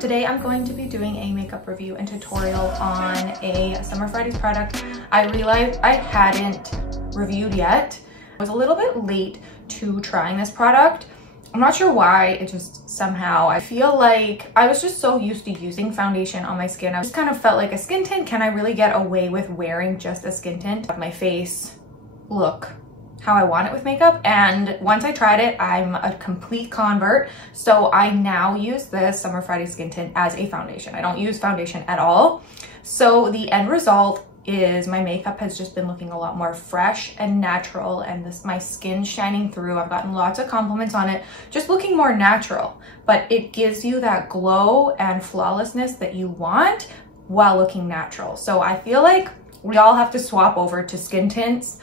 Today I'm going to be doing a makeup review and tutorial on a Summer Fridays product I realized I hadn't reviewed yet. I was a little bit late to trying this product. I'm not sure why, it just somehow, I feel like I was just so used to using foundation on my skin. I just kind of felt like a skin tint. Can I really get away with wearing just a skin tint? Have my face look how I want it with makeup. And once I tried it, I'm a complete convert. So I now use this Summer Fridays skin tint as a foundation. I don't use foundation at all. So the end result is my makeup has just been looking a lot more fresh and natural, and my skin shining through. I've gotten lots of compliments on it, just looking more natural, but it gives you that glow and flawlessness that you want while looking natural. So I feel like we all have to swap over to skin tints,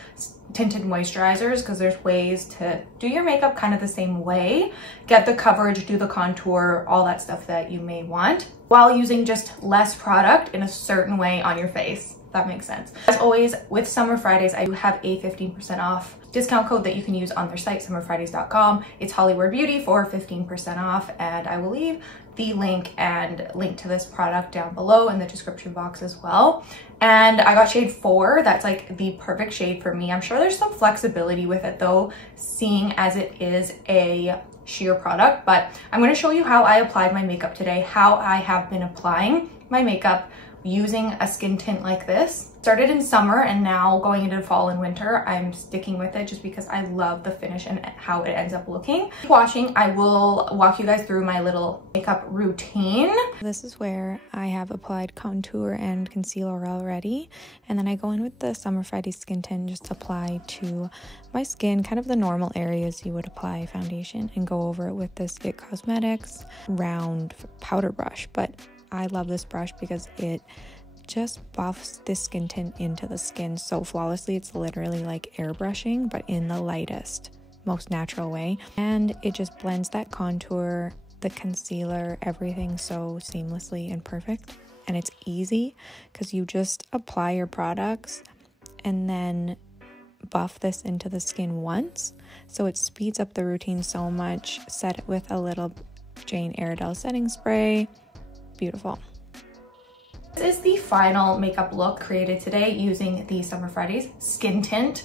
tinted moisturizers, because there's ways to do your makeup kind of the same way, get the coverage, do the contour, all that stuff that you may want, while using just less product in a certain way on your face. That makes sense. As always, with Summer Fridays, I do have a 15% off discount code that you can use on their site, summerfridays.com. It's Hollywood Beauty for 15% off, and I will leave the link to this product down below in the description box as well. And I got shade 4. That's like the perfect shade for me. I'm sure there's some flexibility with it though, seeing as it is a sheer product, but I'm going to show you how I applied my makeup today, how I have been applying my makeup using a skin tint like this. Started in summer, and now going into fall and winter, I'm sticking with it just because I love the finish and how it ends up looking. Washing, I will walk you guys through my little makeup routine. This is where I have applied contour and concealer already, and then I go in with the Summer Fridays skin tint, just apply to my skin, kind of the normal areas you would apply foundation, and go over it with this It Cosmetics round powder brush. But I love this brush because it just buffs this skin tint into the skin so flawlessly. It's literally like airbrushing, but in the lightest, most natural way. And it just blends that contour, the concealer, everything so seamlessly and perfect. And it's easy because you just apply your products and then buff this into the skin once. So it speeds up the routine so much. Set it with a little Jane Iredale setting spray. Beautiful. This is the final makeup look created today using the Summer Fridays skin tint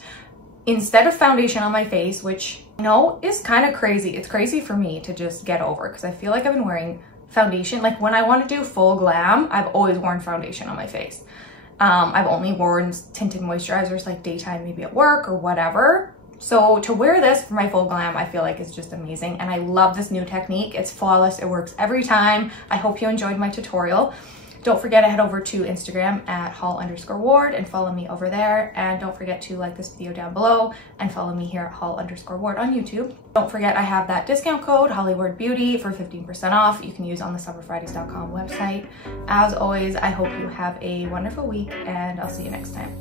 instead of foundation on my face, which I know is kind of crazy. It's crazy for me to just get over because I feel like I've been wearing foundation. Like when I want to do full glam, I've always worn foundation on my face. I've only worn tinted moisturizers like daytime, maybe at work or whatever. So to wear this for my full glam, I feel like is just amazing. And I love this new technique. It's flawless. It works every time. I hope you enjoyed my tutorial. Don't forget to head over to Instagram at hall_ward and follow me over there. And don't forget to like this video down below and follow me here at hall_ward on YouTube. Don't forget I have that discount code Hollywood Beauty for 15% off. You can use on the summerfridays.com website. As always, I hope you have a wonderful week, and I'll see you next time.